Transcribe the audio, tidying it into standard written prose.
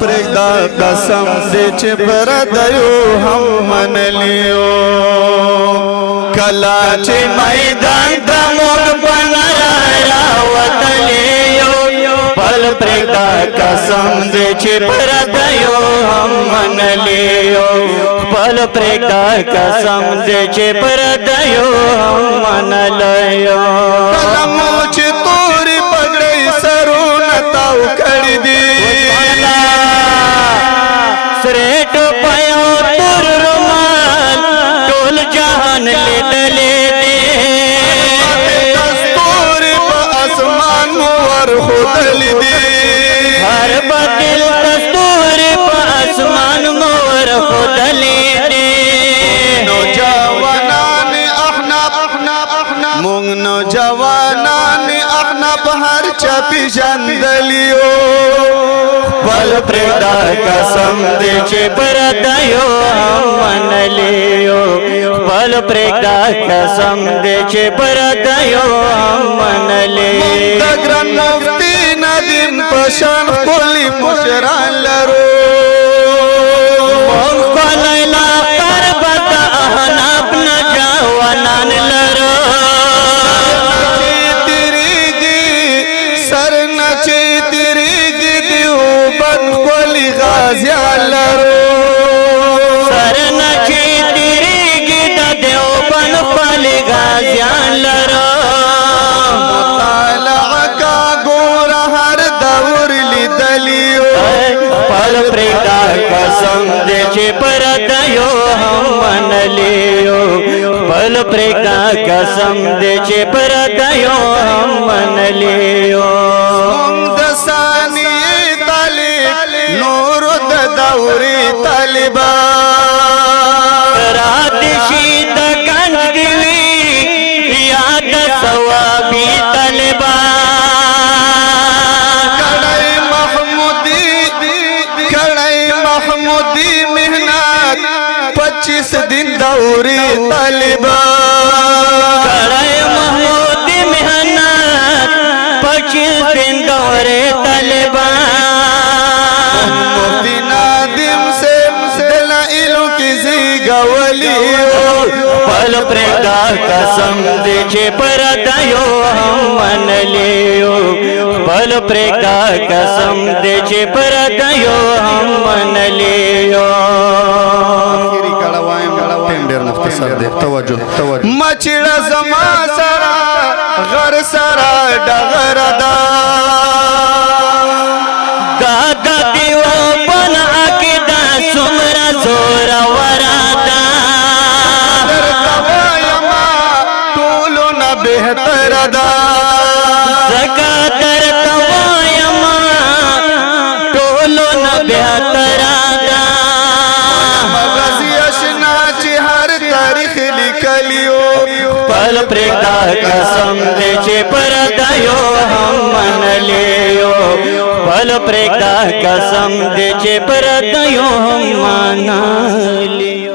پرېږده قسم دې چې پردیو هم منلیو کله چې میدان ته موږ په ناره وتلیو خپل پرېږده قسم دې چې پردیو هم منلیو خپل پرېږده قسم دې چې پردیو هم منلیو کله مو چې تورې پګړۍ سرونه تاو کړي دي پیژندلیو خپل پرېږده قسم دې چې پردیو هم منلیو خپل پرېږده قسم دې چې پردیو هم منلیو د ګران مفتي ندیم په شان ښکلي مشران لرو موږ ښکلی لښکر به د احناف نه جوانان لرو قسم دې چې پردیو هم منلیو خپل پرېږده قسم دې چې پردیو هم منلیو موږ د ثانیې طالب نور د دورې طالبان راتې شي د ګنج دې وي یا د ثوابي طالبان محمودی محنت 25 दिन दौरी तालिबान कड़ाई महमूदी मेहनत 25 दिन दौरे तालिबान मुफ्ती नादिम से दलाइलों की जिगवलियो पल प्रेदा कसम दे जे परदायो हम मनलियो पल प्रेदा कसम दे जे परदायो हम मनलियो मचिड़ा जमा सरा घर सरा डगरदा दादा दियो बन आकिदा सुमरा जोरा वरादा कवायमा टूलो न बेहतर दा जकातर कवायमा टूलो न बेहतर दा मगजी अशना हर तारीख लिखलियो पल प्रेदा कसम दे जे परदायो हम मनलियो पल प्रेदा कसम दे जे परदायो हम मनलियो।